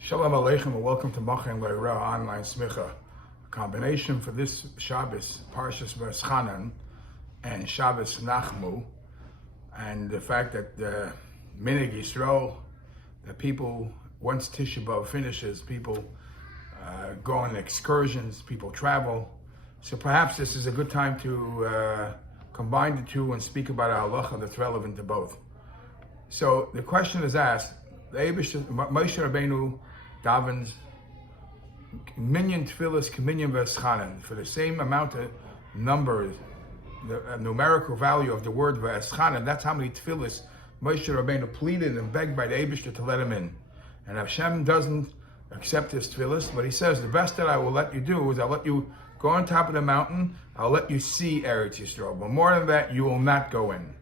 Shalom Aleichem and welcome to Machen Le'ira Online Smicha. A combination for this Shabbos, Parshas Vaetchanun and Shabbos Nachmu, and the fact that the Minig Yisrael, that people, once Tisha B'Av finishes, people go on excursions, people travel. So perhaps this is a good time to combine the two and speak about a halacha that's relevant to both. So the question is asked, Moshe Rabbeinu davens minyan tefillas minyan ve'etchanun for the same amount of numbers, the numerical value of the word ve'etchanun. That's how many tefillas Moshe Rabbeinu pleaded and begged by the Eibishter to let him in. And Hashem doesn't accept his tefillas, but he says, the best that I will let you do is I'll let you go on top of the mountain, I'll let you see Eretz Yisrael, but more than that, you will not go in.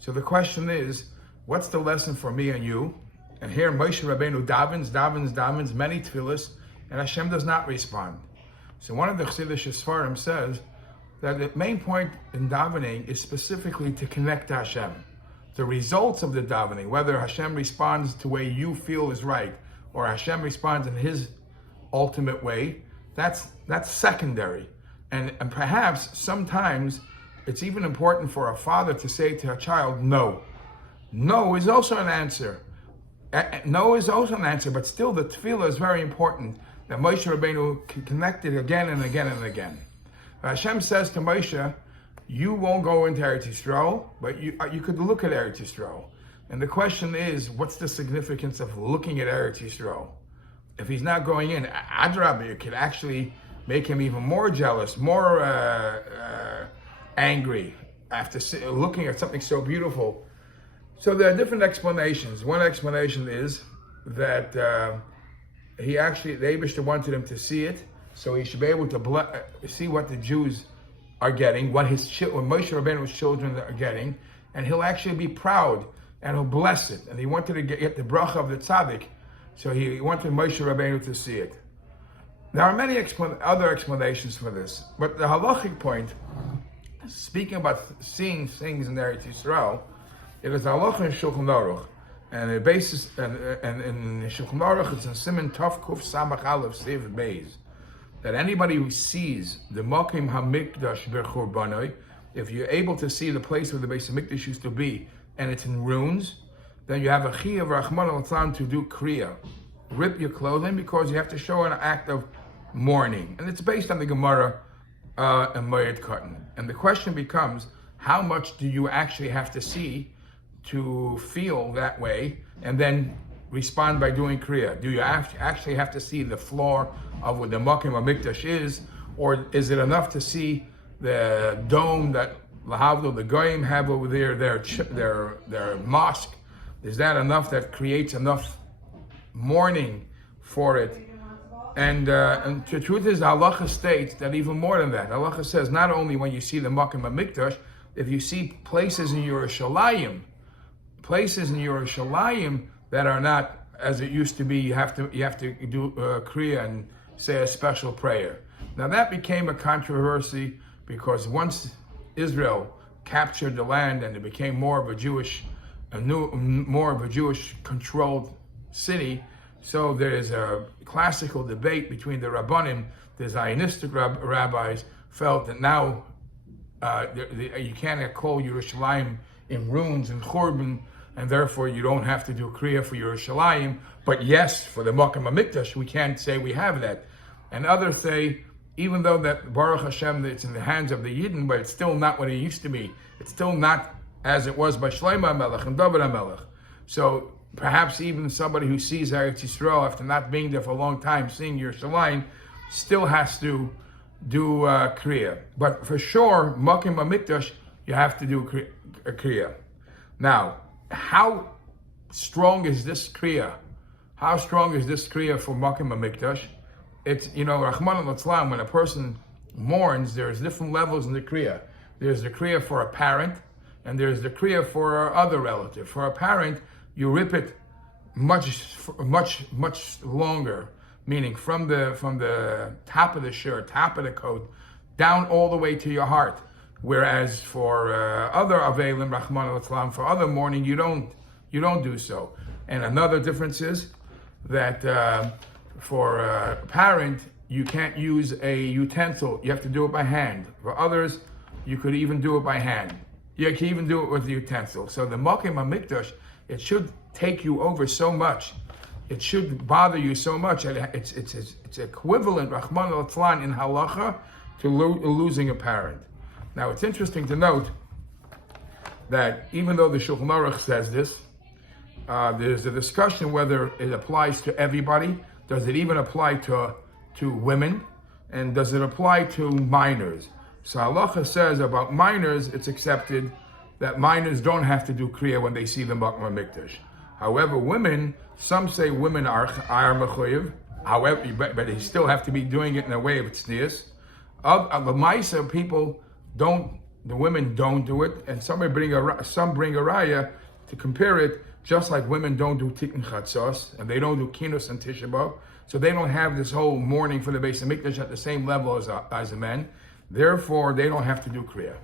So the question is, what's the lesson for me and you? And here Moshe Rabbeinu davens many tefillas, and Hashem does not respond. So one of the Chassidish Sfarim says that the main point in davening is specifically to connect to Hashem. The results of the davening, whether Hashem responds to the way you feel is right, or Hashem responds in His ultimate way, that's secondary. And perhaps sometimes it's even important for a father to say to a child, no. No is also an answer. No is also an answer, but still the tefillah is very important, that Moshe Rabbeinu connected again and again and again. Hashem says to Moshe, you won't go into Eretz Yisrael, but you could look at Eretz Yisrael. And the question is, what's the significance of looking at Eretz Yisrael? If he's not going in, Adrabah, you could actually make him even more jealous, more angry after looking at something so beautiful. So there are different explanations. One explanation is that the Eibishter wanted him to see it, so he should be able to see what the Jews are getting, what Moshe Rabbeinu's children are getting, and he'll actually be proud and he'll bless it. And he wanted to get the bracha of the tzaddik, so he wanted Moshe Rabbeinu to see it. There are many other explanations for this, but the halachic point, speaking about seeing things in Eretz Yisrael, it is halacha in Shulchan Aruch, and the basis, and in Shulchan Aruch, it's in Siman Tov Kuf Samach Aleph Seif Beis, that anybody who sees the Makim HaMikdash B'Churbanoi, if you're able to see the place where the Beis HaMikdash used to be, and it's in ruins, then you have a Chiyuv Rachmana Litzlan to do Kriya, rip your clothing, because you have to show an act of mourning, and it's based on the Gemara and Moed Katan. And the question becomes, how much do you actually have to see to feel that way, and then respond by doing Kriya? Do you actually have to see the floor of what the Makim HaMikdash is, or is it enough to see the dome that Lahavdil, the Goyim have over there, their mosque? Is that enough that creates enough mourning for it? And the truth is, the halacha states that even more than that. Halacha says not only when you see the Makim HaMikdash, if you see places in Yerushalayim that are not as it used to be, you have to do Kriya and say a special prayer. Now that became a controversy because once Israel captured the land and it became more of a Jewish controlled city, so there is a classical debate between the Rabbanim. The Zionistic rabbis felt that now you can't call Yerushalayim in ruins and Churban, and therefore you don't have to do Kriya for Yerushalayim. But yes, for the Makom HaMikdash, we can't say we have that. And others say, even though that Baruch Hashem, it's in the hands of the Yidden, but it's still not what it used to be. It's still not as it was by Shlomo HaMelech and David HaMelech. So perhaps even somebody who sees Eretz Yisrael after not being there for a long time, seeing Yerushalayim, still has to do Kriya. But for sure, Makom HaMikdash, you have to do Kriya. Now, how strong is this Kriya? How strong is this Kriya for Makom HaMikdash? It's, Rachmana Litzlan, when a person mourns, there's different levels in the Kriya. There's the Kriya for a parent, and there's the Kriya for other relative. For a parent, you rip it much longer, meaning from the top of the shirt, top of the coat, down all the way to your heart. Whereas for other Avelim, Rachmana Litzlan, for other mourning, you don't do so. And another difference is that for a parent, you can't use a utensil. You have to do it by hand. For others, you could even do it by hand. You can even do it with the utensil. So the Mokim HaMikdash, it should take you over so much. It should bother you so much. It's equivalent, Rahman al-Tzlan, in halacha to losing a parent. Now, it's interesting to note that even though the Shulchan Aruch says this, there's a discussion whether it applies to everybody. Does it even apply to women? And does it apply to minors? So halacha says about minors, it's accepted that minors don't have to do kriya when they see the Mokim HaMikdash. However, women, some say women are mechuyev. However, but they still have to be doing it in a way of tznius. Of the Maisa, people don't. The women don't do it, and some bring a raya to compare it. Just like women don't do tikkun chatzos, and they don't do kinus and Tisha B'av, so they don't have this whole mourning for the Beis Hamikdash at the same level as the men. Therefore, they don't have to do kriya.